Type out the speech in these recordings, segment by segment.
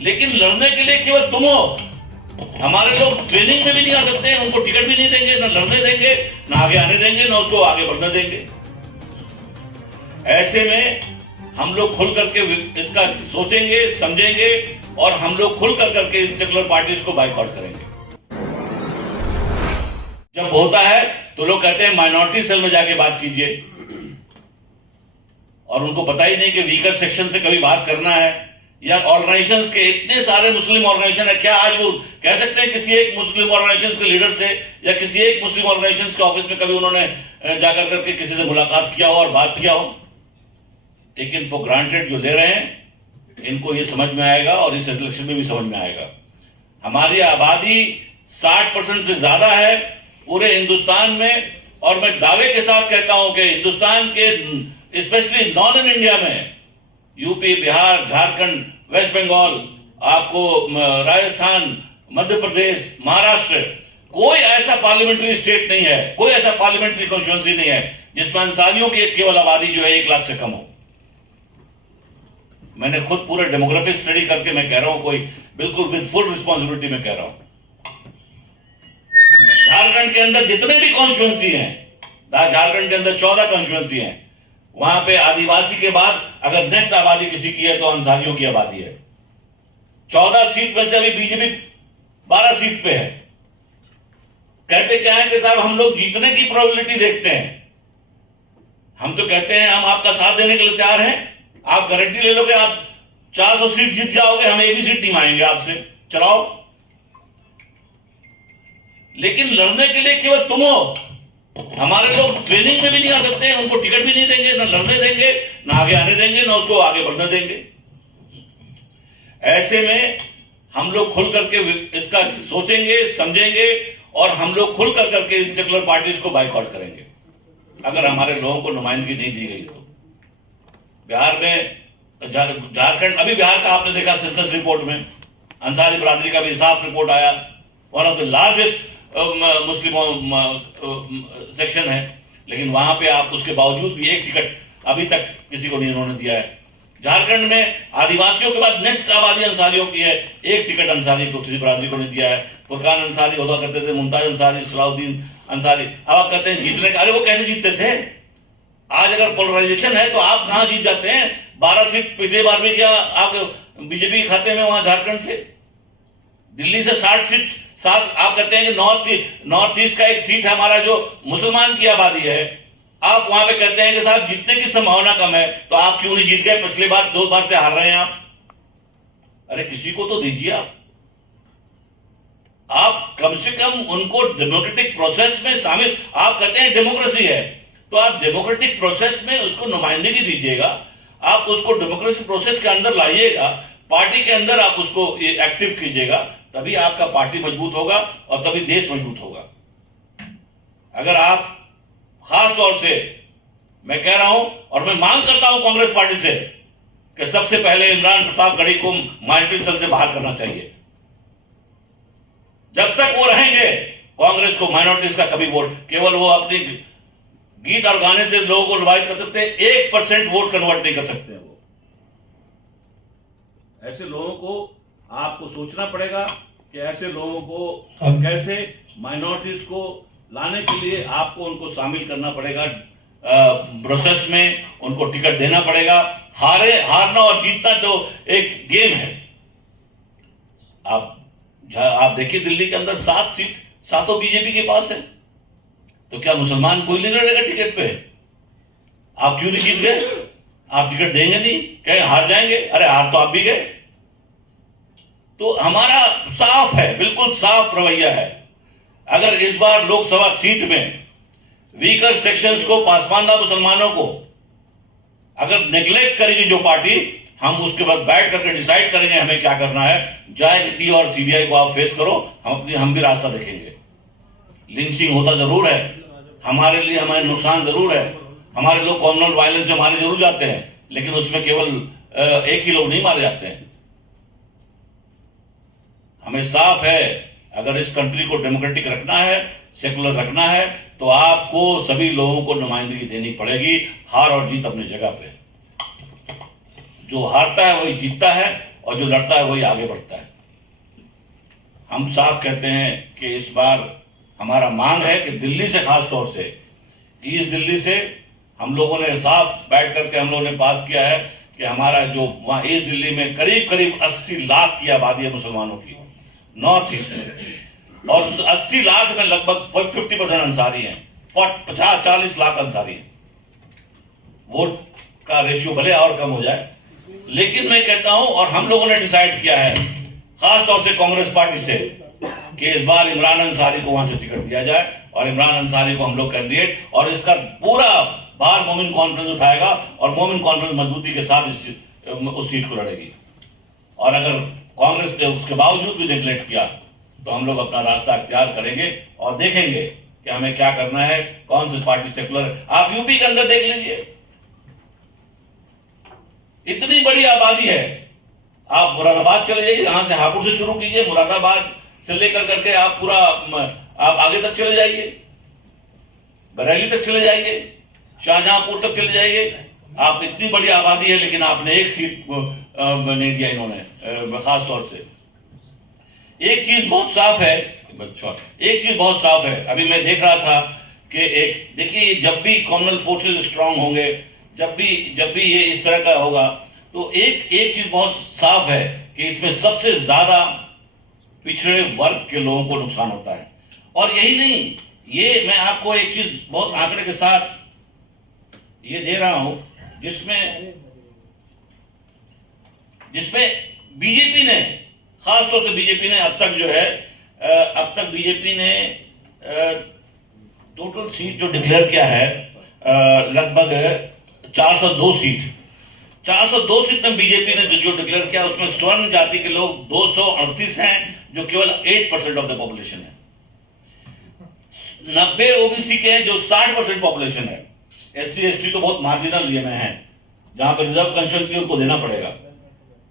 लेकिन लड़ने के लिए केवल तुम हो। हमारे लोग ट्रेनिंग में भी नहीं आ सकते, उनको टिकट भी नहीं देंगे, ना लड़ने देंगे, ना आगे आने देंगे, ना उसको आगे बढ़ने देंगे। ऐसे में हम लोग खुल करके इसका सोचेंगे, समझेंगे और हम लोग खुल करके इन सेकुलर पार्टीज को बाइकआउट करेंगे। जब होता है तो लोग कहते हैं माइनॉरिटी सेल में जाके बात कीजिए, और उनको पता ही नहीं कि वीकर सेक्शन से कभी बात करना है। या ऑर्गेनाइजेशंस के इतने सारे मुस्लिम ऑर्गेनाइजेशन है, क्या आज वो कह सकते हैं किसी एक मुस्लिम ऑर्गेनाइजेशंस के लीडर से या किसी एक मुस्लिम ऑर्गेनाइजेशंस के ऑफिस में कभी उन्होंने जाकर करके किसी से मुलाकात किया हो और बात किया हो? लेकिन फॉर ग्रांटेड जो ले रहे हैं, इनको ये समझ में आएगा और इस इलेक्शन में भी समझ में आएगा। हमारी आबादी 60% से ज्यादा है पूरे हिंदुस्तान में, और मैं दावे के साथ कहता हूं कि हिंदुस्तान के स्पेशली नॉर्दर्न इंडिया में, यूपी, बिहार, झारखंड, वेस्ट बंगाल, आपको राजस्थान, मध्य प्रदेश, महाराष्ट्र, कोई ऐसा पार्लियामेंट्री स्टेट नहीं है, कोई ऐसा पार्लियामेंट्री कॉन्स्टिट्यूंसी नहीं है जिसमें अंसारियों की केवल आबादी जो है 1 लाख से कम हो। मैंने खुद पूरा डेमोग्राफिक स्टडी करके मैं कह रहा हूं, कोई बिल्कुल विद फुल रिस्पॉन्सिबिलिटी में कह रहा हूं। झारखंड के अंदर जितने भी कॉन्स्टिट्यूंसी हैं, झारखंड के अंदर 14 कॉन्स्टिट्यूंसी हैं, वहां पे आदिवासी के बाद अगर नेक्स्ट आबादी किसी की है तो अंसारियों की आबादी है। 14 सीट में से अभी बीजेपी 12 सीट पे है। कहते क्या है कि साहब हम लोग जीतने की प्रोबेबिलिटी देखते हैं। हम तो कहते हैं हम आपका साथ देने के लिए तैयार हैं, आप गारंटी ले लोगे, आप 400 सीट जीत जाओगे, हम एक भी सीट नहीं मांगेंगे आपसे, चलाओ। लेकिन लड़ने के लिए केवल तुम हो। हमारे लोग ट्रेनिंग में भी नहीं आ सकते, उनको टिकट भी नहीं देंगे, ना लड़ने देंगे, ना आगे आने देंगे, ना उसको आगे बढ़ने देंगे। ऐसे में हम लोग खुल करके इसका सोचेंगे, समझेंगे और हम लोग खुल करके इन सेकुलर पार्टीज को बाइकआउट करेंगे अगर हमारे लोगों को नुमाइंदगी नहीं दी गई तो। बिहार में, झारखंड, अभी बिहार का आपने देखा सेंसस रिपोर्ट में अंसारी बरादरी का भी साफ रिपोर्ट आया, one of the largest Muslim section है, लेकिन वहां पे आप उसके बावजूद भी एक टिकट अभी तक किसी को नहीं उन्होंने दिया है। झारखंड में आदिवासियों के बाद नेक्स्ट आबादी अंसारियों की है, एक टिकट अंसारी को, किसी बरादरी को नहीं दिया है। फुरकान अंसारी होता करते थे, मुमताज अंसारी, सलाउद्दीन अंसारी, अब आप कहते हैं जीतने का, अरे वो कैसे जीतते थे? आज अगर पोलराइजेशन है तो आप कहां जीत जाते हैं? 12 सीट पिछले बार भी क्या आप बीजेपी के खाते में वहां झारखंड से, दिल्ली से 60 सीट, आप कहते हैं कि नॉर्थ ईस्ट का एक सीट है हमारा जो मुसलमान की आबादी है, आप वहां पे कहते हैं कि साहब जीतने की संभावना कम है, तो आप क्यों नहीं जीत गए? पिछले बार 2 बार से हार रहे हैं आप। अरे किसी को तो दीजिए आप कम से कम उनको डेमोक्रेटिक प्रोसेस में शामिल। आप कहते हैं डेमोक्रेसी है, तो आप डेमोक्रेटिक प्रोसेस में उसको नुमाइंदगी दीजिएगा, आप उसको डेमोक्रेसी प्रोसेस के अंदर लाइएगा, पार्टी के अंदर आप उसको एक्टिव कीजिएगा, तभी आपका पार्टी मजबूत होगा और तभी देश मजबूत होगा। अगर आप खास तौर से मैं कह रहा हूं और मैं मांग करता हूं कांग्रेस पार्टी से कि सबसे पहले इमरान प्रताप गढ़ी को माइनॉरिटी सेल से बाहर करना चाहिए। जब तक वो रहेंगे कांग्रेस को माइनॉरिटीज का कभी वोट, केवल वो अपनी गीत और गाने से लोगों को लुभावित कर सकते हैं, 1% वोट कन्वर्ट नहीं कर सकते हैं वो। ऐसे लोगों को आपको सोचना पड़ेगा कि ऐसे लोगों को कैसे माइनॉरिटीज को लाने के लिए आपको उनको शामिल करना पड़ेगा प्रोसेस में, उनको टिकट देना पड़ेगा। हारना और जीतना तो एक गेम है। आप देखिए दिल्ली के अंदर 7 सीट 7 बीजेपी के पास है, तो क्या मुसलमान कोई नहीं लड़ेगा टिकट पे? आप क्यों नहीं जीत गए? आप टिकट देंगे नहीं, कहें हार जाएंगे, अरे हार तो आप भी गए। तो हमारा साफ है, बिल्कुल साफ रवैया है। अगर इस बार लोकसभा सीट में वीकर सेक्शंस को, पासमानदा मुसलमानों को अगर नेग्लेक्ट करेगी जो पार्टी, हम उसके बाद बैठ करके डिसाइड करेंगे हमें क्या करना है। जाए ईडी और सीबीआई को आप फेस करो, हम भी रास्ता देखेंगे। लिंचिंग होता जरूर है, हमारे लिए हमारे नुकसान जरूर है, हमारे लोग कॉम्युनल वायलेंस से मारे जरूर जाते हैं, लेकिन उसमें केवल एक ही लोग नहीं मारे जाते हैं। हमें साफ है, अगर इस कंट्री को डेमोक्रेटिक रखना है, सेकुलर रखना है, तो आपको सभी लोगों को नुमाइंदगी देनी पड़ेगी। हार और जीत अपनी जगह पे, जो हारता है वही जीतता है, और जो लड़ता है वही आगे बढ़ता है। हम साफ कहते हैं कि इस बार हमारा मांग है कि दिल्ली से, खास तौर से ईस्ट दिल्ली से, हम लोगों ने साफ बैठ करके हम लोगों ने पास किया है कि हमारा जो वहां ईस्ट दिल्ली में करीब करीब 80 लाख की आबादी है मुसलमानों की, नॉर्थ ईस्ट में, और 80 लाख में लगभग 50% अंसारी हैं, 50-40 लाख अंसारी हैं। वोट का रेशियो भले और कम हो जाए, लेकिन मैं कहता हूं, और हम लोगों ने डिसाइड किया है खास तौर से कांग्रेस पार्टी से, कि इस बार इमरान अंसारी को वहां से टिकट दिया जाए और इमरान अंसारी को हम लोग कैंडिडेट, और इसका पूरा भार मोमिन कॉन्फ्रेंस उठाएगा और मोमिन कॉन्फ्रेंस मजबूती के साथ उस सीट को लड़ेगी। और अगर कांग्रेस ने उसके बावजूद भी नेगलेक्ट किया तो हम लोग अपना रास्ता अख्तियार करेंगे और देखेंगे कि हमें क्या करना है, कौन सी पार्टी सेकुलर। आप यूपी के अंदर देख लीजिए, इतनी बड़ी आबादी है। आप मुरादाबाद चले जाइए, यहां से हापुड़ से शुरू कीजिए, मुरादाबाद से लेकर करके आप पूरा आप आगे तक चले जाइए, बरेली तक चले जाइए, शाहजहांपुर तक चले जाइए। आप इतनी बड़ी आबादी है, लेकिन आपने एक सीट नहीं दिया इन्होंने। खास तौर से एक चीज बहुत साफ है, अभी मैं देख रहा था कि एक देखिए, जब भी कॉमनल फोर्सेस स्ट्रांग होंगे, जब भी ये इस तरह का होगा, तो एक चीज बहुत साफ है कि इसमें सबसे ज्यादा पिछड़े वर्ग के लोगों को नुकसान होता है। और यही नहीं, ये मैं आपको एक चीज बहुत आंकड़े के साथ ये दे रहा हूं, जिसमें बीजेपी ने, खास तौर से बीजेपी ने अब तक बीजेपी ने टोटल सीट जो डिक्लेयर किया है लगभग 402 सीट में बीजेपी ने जो डिक्लेयर किया, उसमें स्वर्ण जाति के लोग 238 हैं, जो केवल 8% ऑफ द पॉपुलेशन है। 90 ओबीसी के हैं, जो 60% पॉपुलेशन है। एससी एसटी तो बहुत मार्जिनल ये में है, जहां पर रिजर्व कंस्टिट्यूएंसी उनको देना पड़ेगा।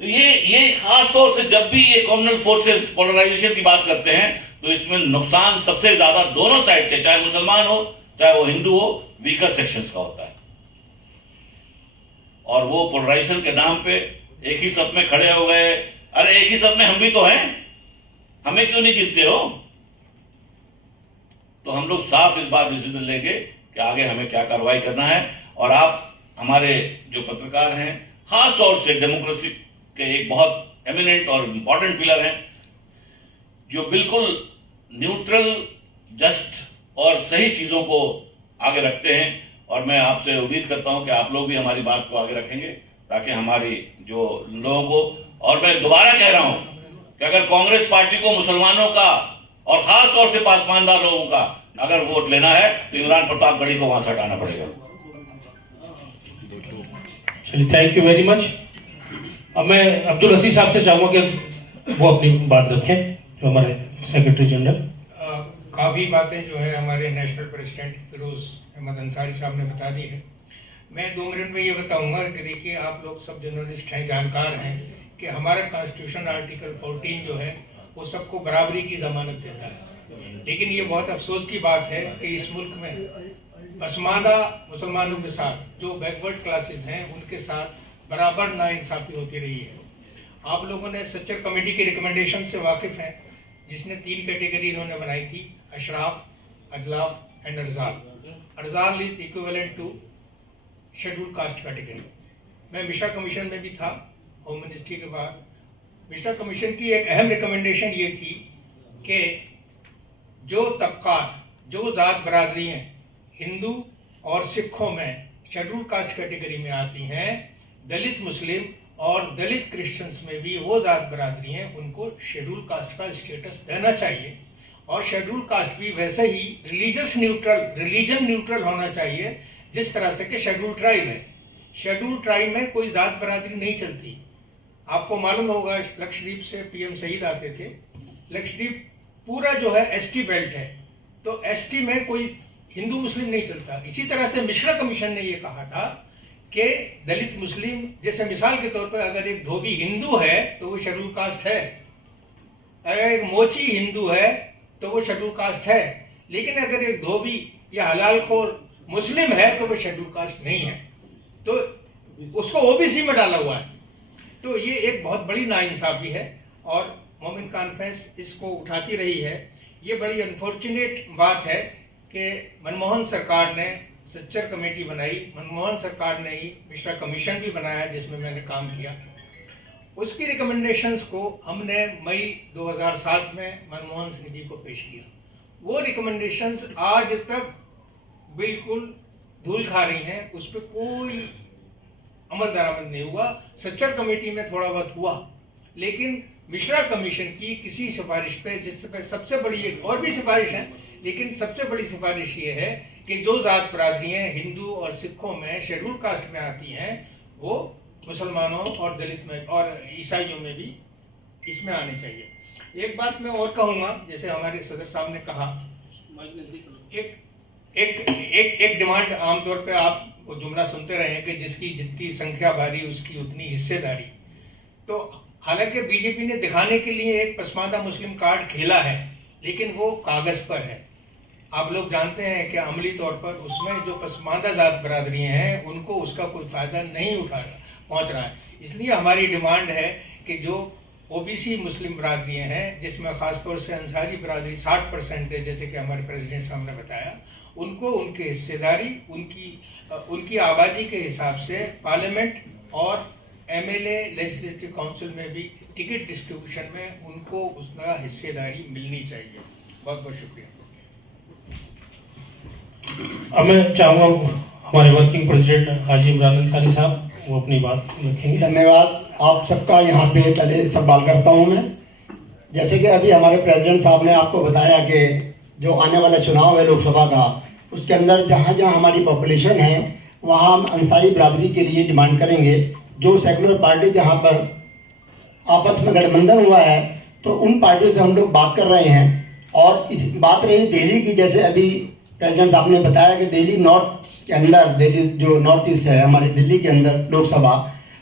तो ये खास तौर से जब भी ये कॉमनल फोर्सेस पोलराइजेशन की बात करते हैं, तो इसमें नुकसान सबसे ज्यादा दोनों साइड से, चाहे मुसलमान हो चाहे वो हिंदू हो, वीकर सेक्शंस का होता है। और वो पोलराइजेशन के नाम पे एक ही सब में खड़े हो गए। अरे एक ही सब में हम भी तो हैं, हमें क्यों नहीं जीतते हो? तो हम लोग साफ इस बार डिसीजन लेंगे कि आगे हमें क्या कार्रवाई करना है। और आप हमारे जो पत्रकार हैं, खास तौर से डेमोक्रेसी के एक बहुत एमिनेंट और इंपॉर्टेंट पिलर हैं, जो बिल्कुल न्यूट्रल, जस्ट और सही चीजों को आगे रखते हैं। और मैं आपसे उम्मीद करता हूं कि आप लोग भी हमारी बात को आगे रखेंगे, ताकि हमारी जो लोगों को, और मैं दोबारा कह रहा हूं कि अगर कांग्रेस पार्टी को मुसलमानों का और खास तौर से पासमानदार लोगों का अगर वोट लेना है, तो इमरान प्रतापगढ़ी को वहां से हटाना पड़ेगा। चलिए, थैंक यू वेरी मच। अब मैं अब्दुल रशीद साहब से चाहूंगा कि वो अपनी बात रखें, जो हमारे सेक्रेटरी जनरल। काफ़ी बातें जो है हमारे नेशनल प्रेसिडेंट फिरोज अहमद अंसारी साहब ने बता दी है। मैं 2 मिनट में ये बताऊंगा कि देखिए, आप लोग सब जर्नलिस्ट हैं, जानकार हैं कि हमारा कॉन्स्टिट्यूशन आर्टिकल 14 जो है वो सबको बराबरी की जमानत देता है। लेकिन ये बहुत अफसोस की बात है कि इस मुल्क में पसमानदा मुसलमानों के साथ, जो बैकवर्ड क्लासेस हैं, उनके साथ बराबर नाइंसाफी होती रही है। आप लोगों ने सच्चर कमेटी की रिकमेंडेशन से वाकिफ हैं, जिसने 3 कैटेगरी इन्होंने बनाई थी, अशराफ, अजलाफ एंड अर्जाल। अर्जाल is equivalent to schedule caste category. मैं मिश्रा कमीशन में भी था होम मिनिस्ट्री के बाद। मिश्रा कमीशन की एक अहम रिकमेंडेशन ये थी कि जो तबकात, जो ज़ात बरादरी हैं, हिंदू और सिखों में शेड्यूल कास्ट कैटेगरी में आती हैं, दलित मुस्लिम और दलित क्रिश्चियंस में भी वो ज़ात बरादरी हैं, उनको शेड्यूल कास्ट का स्टेटस देना चाहिए। और शेड्यूल कास्ट भी वैसे ही रिलीजन न्यूट्रल होना चाहिए, जिस तरह से कि शेड्यूल ट्राइब है। शेड्यूल ट्राइब में कोई ज़ात बरादरी नहीं चलती। आपको मालूम होगा, लक्षद्वीप से पीएम शहीद आते थे। लक्षद्वीप पूरा जो है एसटी बेल्ट है, तो एसटी में कोई हिंदू मुस्लिम नहीं चलता। इसी तरह से मिश्रा कमीशन ने ये कहा था कि दलित मुस्लिम, जैसे मिसाल के तौर पर अगर एक धोबी हिंदू है तो वो शेड्यूल कास्ट है, अगर एक मोची हिंदू है तो वो शेड्यूल कास्ट है। लेकिन अगर एक धोबी या हलालखोर मुस्लिम है तो वो शेड्यूल कास्ट नहीं है, तो उसको ओबीसी में डाला हुआ है। तो ये एक बहुत बड़ी नाइंसाफ़ी है और मोमिन कॉन्फ्रेंस इसको उठाती रही है। ये बड़ी अनफॉर्चुनेट बात है कि मनमोहन सरकार ने सच्चर कमेटी बनाई, मनमोहन सरकार ने ही मिश्रा कमीशन भी बनाया जिसमें मैंने काम किया। उसकी रिकमेंडेशंस को हमने मई 2007 में मनमोहन सिंह जी को पेश किया। वो रिकमेंडेशंस आज तक बिल्कुल धूल खा रही हैं, उस पर कोई अमल दरामद नहीं हुआ। सच्चर कमेटी में थोड़ा बहुत हुआ, लेकिन मिश्रा कमीशन की किसी सिफारिश पे, जिस पर सबसे बड़ी एक और भी सिफारिश है, लेकिन सबसे बड़ी सिफारिश ये है कि जो जात बरादरियाँ हिंदू और सिखों में शेड्यूल कास्ट में आती हैं वो मुसलमानों और दलित में और ईसाइयों में भी इसमें आनी चाहिए। एक बात मैं और कहूँगा, जैसे हमारे सदर साहब ने कहा, एक डिमांड आमतौर पे आप वो जुमला सुनते रहे कि जिसकी जितनी संख्या भारी उसकी उतनी हिस्सेदारी। तो हालांकि बीजेपी ने दिखाने के लिए एक पसमानदा मुस्लिम कार्ड खेला है, लेकिन वो कागज पर है। आप लोग जानते हैं कि अमली तौर पर उसमें जो पसमानदा जात बरादरियाँ हैं उनको उसका कोई फायदा नहीं पहुंच रहा है। इसलिए हमारी डिमांड है कि जो ओबीसी मुस्लिम बरादरियाँ हैं, जिसमें खासतौर से अंसारी बरादरी 60% है, जैसे कि हमारे प्रेसिडेंट साहब ने बताया, उनको उनकी हिस्सेदारी, उनकी आबादी के हिसाब से पार्लियामेंट और एमएलए लेजिस्लेटिव काउंसिल में भी टिकट डिस्ट्रीब्यूशन में उनको उसका हिस्सेदारी मिलनी चाहिए। बहुत बहुत शुक्रिया। अब मैं चाहूँगा हमारे वर्किंग प्रेसिडेंट हाजी इमरान अंसारी साहब वो अपनी बात रखेंगे। धन्यवाद आप सबका। यहाँ पे पहले इस्तकबाल करता हूँ मैं। जैसे कि अभी हमारे प्रेसिडेंट साहब ने आपको बताया कि जो आने वाला चुनाव है लोकसभा का, उसके अंदर जहाँ जहाँ हमारी पॉपुलेशन है वहाँ हम अंसारी बरादरी के लिए डिमांड करेंगे। जो सेकुलर पार्टी जहाँ पर आपस में गठबंधन हुआ है तो उन पार्टियों से हम लोग बात कर रहे हैं। और इस बात रही दिल्ली की, जैसे अभी प्रेसिडेंट साहब ने बताया कि दिल्ली नॉर्थ के अंदर, दिल्ली जो नॉर्थ ईस्ट है हमारी दिल्ली के अंदर लोकसभा,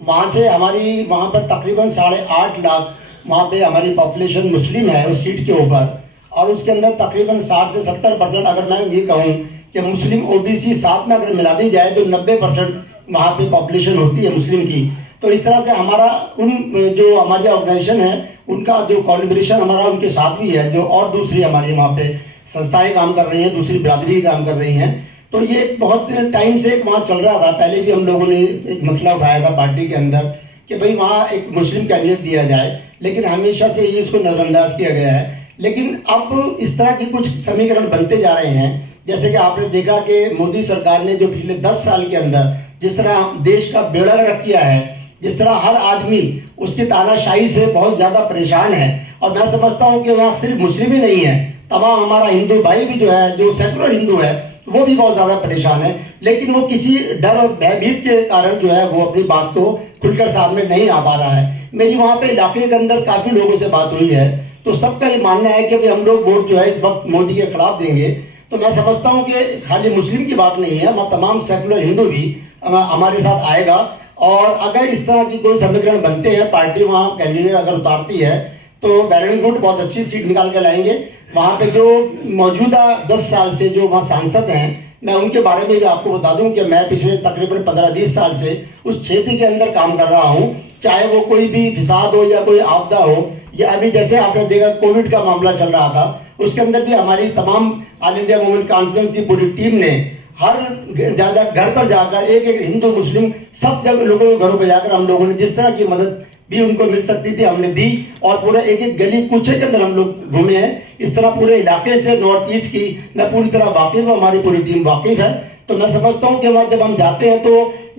वहाँ से हमारी वहाँ पर तकरीबन 8.5 लाख वहाँ पे हमारी पॉपुलेशन मुस्लिम है उस सीट के ऊपर। और उसके अंदर तकरीबन 60 से 70% अगर मैं ये कहूँ कि मुस्लिम ओबीसी साथ में अगर मिला दी जाए तो 90% वहाँ पे पॉपुलेशन होती है मुस्लिम की। तो इस तरह से हमारा उन जो हमारी ऑर्गेनाइजेशन है उनका जो कोलैबोरेशन हमारा उनके साथ भी है, जो और दूसरी हमारी वहाँ पे संस्थाएं काम कर रही हैं, दूसरी बिरादरी काम कर रही हैं। तो ये बहुत टाइम से वहाँ चल रहा था। पहले भी हम लोगों ने एक मसला उठाया था पार्टी के अंदर कि भाई वहाँ एक मुस्लिम कैंडिडेट दिया जाए, लेकिन हमेशा से ये इसको नजरअंदाज किया गया है। लेकिन अब इस तरह के कुछ समीकरण बनते जा रहे हैं। जैसे कि आपने देखा कि मोदी सरकार ने जो पिछले 10 साल के अंदर जिस तरह देश का बेड़ा गर्क किया है, जिस तरह हर आदमी उसकी तानाशाही से बहुत ज़्यादा परेशान है। और मैं समझता हूँ कि वहाँ सिर्फ मुस्लिम ही नहीं है, तमाम हमारा हिंदू भाई भी जो है, जो सेकुलर हिंदू है, वो भी बहुत ज़्यादा परेशान है। लेकिन वो किसी डर और भयभीत के कारण जो है वो अपनी बात को खुलकर सामने नहीं आ पा रहा है। मेरी वहाँ पे इलाके के अंदर काफ़ी लोगों से बात हुई है, तो सबका ये मानना है कि भाई हम लोग वोट जो है इस वक्त मोदी के खिलाफ देंगे। तो मैं समझता हूँ कि खाली मुस्लिम की बात नहीं है, वहाँ तमाम सेकुलर हिंदू भी हमारे साथ आएगा। और अगर इस तरह की कोई समीकरण बनते हैं, पार्टी वहाँ कैंडिडेट अगर उतारती है तो वेल एंड गुड, बहुत अच्छी सीट निकाल कर लाएंगे। वहाँ पे जो मौजूदा 10 साल से जो वहाँ सांसद हैं, मैं उनके बारे में भी आपको बता दूं कि मैं पिछले तकरीबन 15-20 साल से उस क्षेत्र के अंदर काम कर रहा हूँ। चाहे वो कोई भी फिसाद हो या कोई आपदा हो, या अभी जैसे आपने देखा कोविड का मामला चल रहा था, उसके अंदर भी हमारी तमाम ऑल इंडिया वुमेन कॉन्फ्रेंस की पूरी टीम ने हर ज्यादा घर पर जाकर एक हिंदू मुस्लिम सब जगह लोगों के घरों पर जाकर हम लोगों ने जिस तरह की मदद भी उनको मिल सकती थी हमने दी। और पूरे एक गली कूचे के अंदर हम लोग घूमे हैं। इस तरह पूरे इलाके से नॉर्थ ईस्ट की मैं पूरी तरह वाकिफ हूँ, हमारी पूरी टीम वाकिफ है। तो मैं समझता हूँ कि वहाँ जब हम जाते हैं तो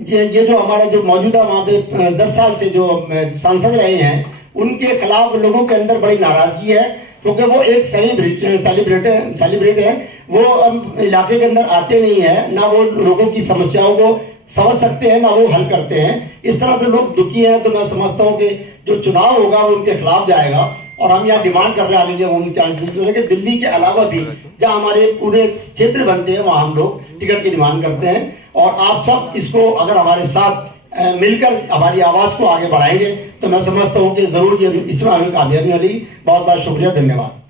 ये जो हमारा जो मौजूदा वहाँ पे 10 साल से जो सांसद रहे हैं उनके खिलाफ लोगों के अंदर बड़ी नाराजगी है, क्योंकि वो एक सेलिब्रेट है। वो इलाके के अंदर आते नहीं है, ना वो लोगों की समस्याओं को समझ सकते हैं, ना वो हल करते हैं। इस तरह से लोग दुखी हैं। तो मैं समझता हूँ कि जो चुनाव होगा वो उनके खिलाफ जाएगा। और हम यहाँ डिमांड कर रहे हैं कि दिल्ली के अलावा भी जहाँ हमारे पूरे क्षेत्र बनते हैं वहाँ हम लोग टिकट की डिमांड करते हैं। और आप सब इसको अगर हमारे साथ मिलकर हमारी आवाज को आगे बढ़ाएंगे तो मैं समझता हूँ कि जरूर ये इसमें हमें कामयाबी मिलेगी। बहुत बहुत शुक्रिया, धन्यवाद।